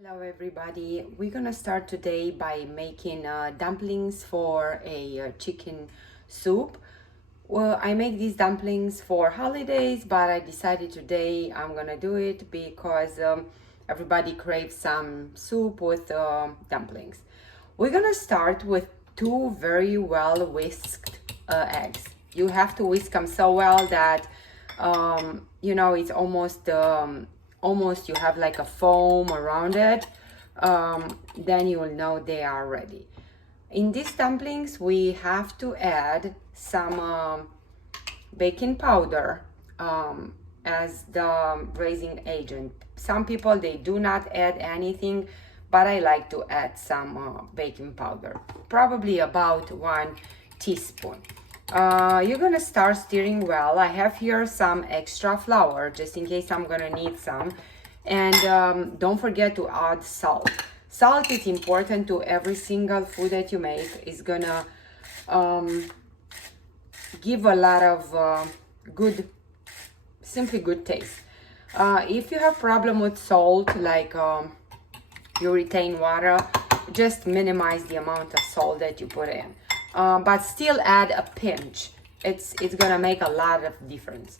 Hello everybody, we're gonna start today by making dumplings for a chicken soup. Well, I make these dumplings for holidays, but I decided today I'm gonna do it because everybody craves some soup with dumplings. We're gonna start with two very well whisked eggs. You have to whisk them so well that it's almost you have like a foam around it. Then you will know they are ready. In these dumplings we have to add some baking powder as the raising agent. Some people they do not add anything, but I like to add some baking powder, probably about 1 teaspoon. You're gonna start stirring well. I have here some extra flour just in case I'm gonna need some. And don't forget to add salt. Salt is important to every single food that you make. It's gonna give a lot of simply good taste. If you have problem with salt, like you retain water, just minimize the amount of salt that you put in. But still add a pinch. It's gonna make a lot of difference.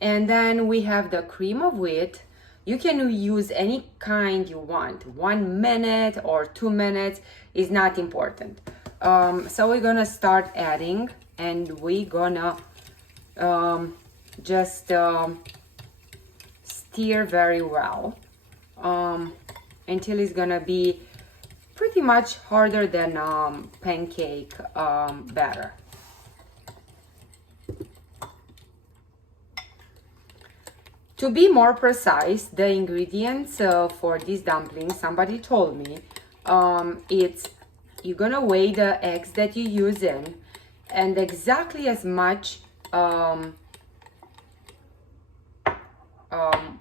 And then we have the cream of wheat. You can use any kind you want. 1 minute or 2 minutes is not important. So we're gonna start adding, and we're gonna just stir very well until it's gonna be pretty much harder than pancake batter. To be more precise, the ingredients for these dumplings, somebody told me, it's you're gonna weigh the eggs that you use in, and exactly as much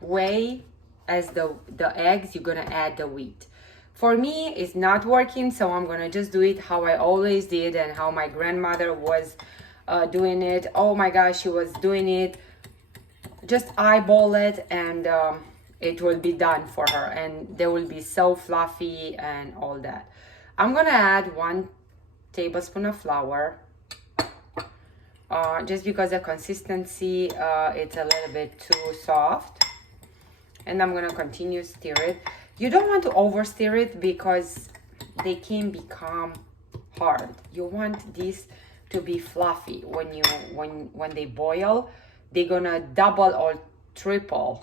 weigh as the eggs you're gonna add the wheat. For me, it's not working, so I'm gonna just do it how I always did and how my grandmother was doing it. Oh my gosh, she was doing it. Just eyeball it, and it will be done for her, and they will be so fluffy and all that. I'm gonna add 1 tablespoon of flour, just because the consistency it's a little bit too soft, and I'm gonna continue stir it. You don't want to over stir it because they can become hard. You want this to be fluffy. When they boil, they're gonna double or triple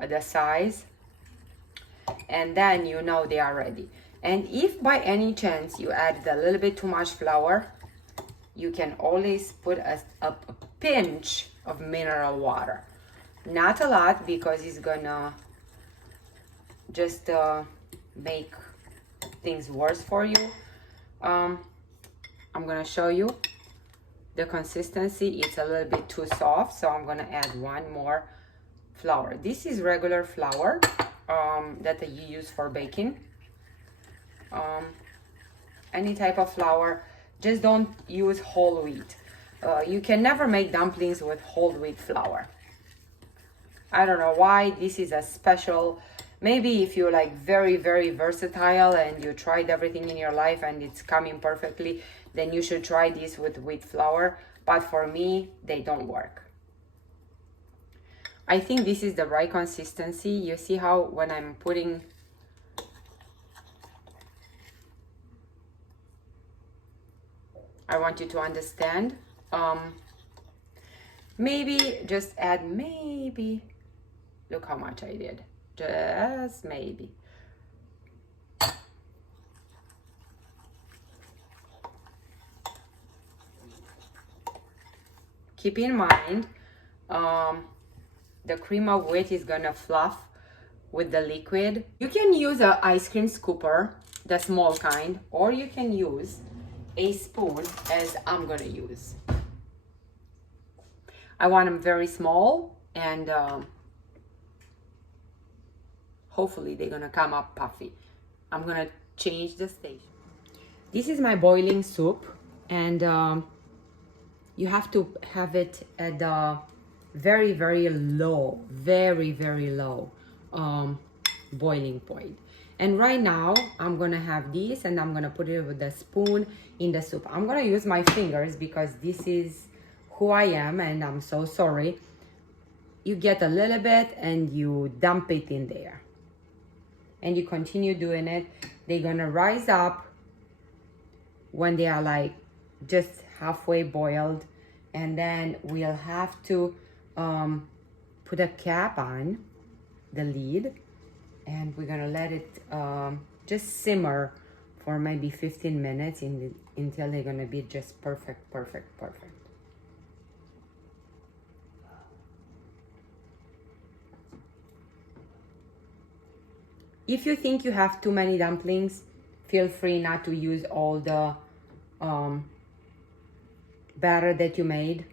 the size, and then you know they are ready. And if by any chance you added a little bit too much flour, you can always put a pinch of mineral water. Not a lot, because it's gonna just make things worse for you. I'm gonna show you the consistency. It's a little bit too soft, so I'm gonna add 1 more flour. This is regular flour that you use for baking. Any type of flour, just don't use whole wheat. You can never make dumplings with whole wheat flour. I don't know why. This is a special, maybe if you're like very, very versatile and you tried everything in your life and it's coming perfectly, then you should try this with wheat flour. But for me, they don't work. I think this is the right consistency. You see how when I'm putting I want you to understand. Maybe just add maybe, look how much I did, just maybe. Keep in mind, the cream of wheat is gonna fluff with the liquid. You can use an ice cream scooper, the small kind, or you can use a spoon as I'm gonna use. I want them very small, and hopefully they're gonna come up puffy. I'm gonna change the station. This is my boiling soup, and you have to have it at the very, very low, very, very low boiling point. And right now I'm gonna have this, and I'm gonna put it with a spoon in the soup. I'm gonna use my fingers because this is who I am, and I'm so sorry. You get a little bit and you dump it in there, and you continue doing it. They're gonna rise up when they are like just halfway boiled, and then we'll have to put a cap on the lid, and we're gonna let it just simmer for maybe 15 minutes until they're gonna be just perfect. If you think you have too many dumplings, feel free not to use all the batter that you made.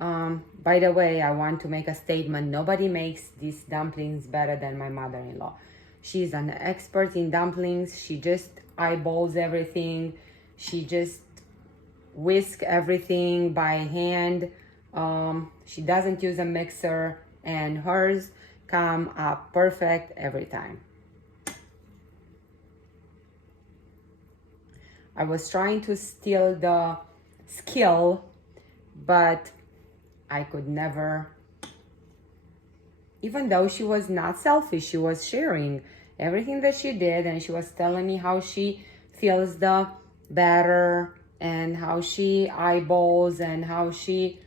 By the way, I want to make a statement. Nobody makes these dumplings better than my mother-in-law. She's an expert in dumplings. She just eyeballs everything. She just whisks everything by hand. She doesn't use a mixer, and hers come up perfect every time. I was trying to steal the skill, but I could never. Even though she was not selfish, she was sharing everything that she did, and she was telling me how she feels the batter and how she eyeballs and how she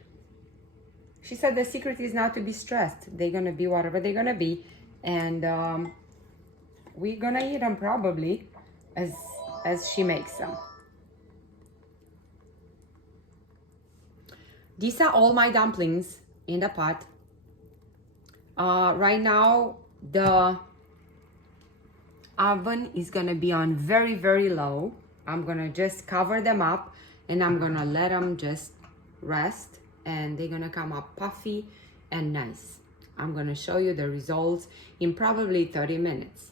said the secret is not to be stressed. They're gonna be whatever they're gonna be, and we're gonna eat them probably as she makes them. These are all my dumplings in the pot. Right now the oven is gonna be on very low. I'm gonna just cover them up, and I'm gonna let them just rest, and they're gonna come up puffy and nice. I'm gonna show you the results in probably 30 minutes.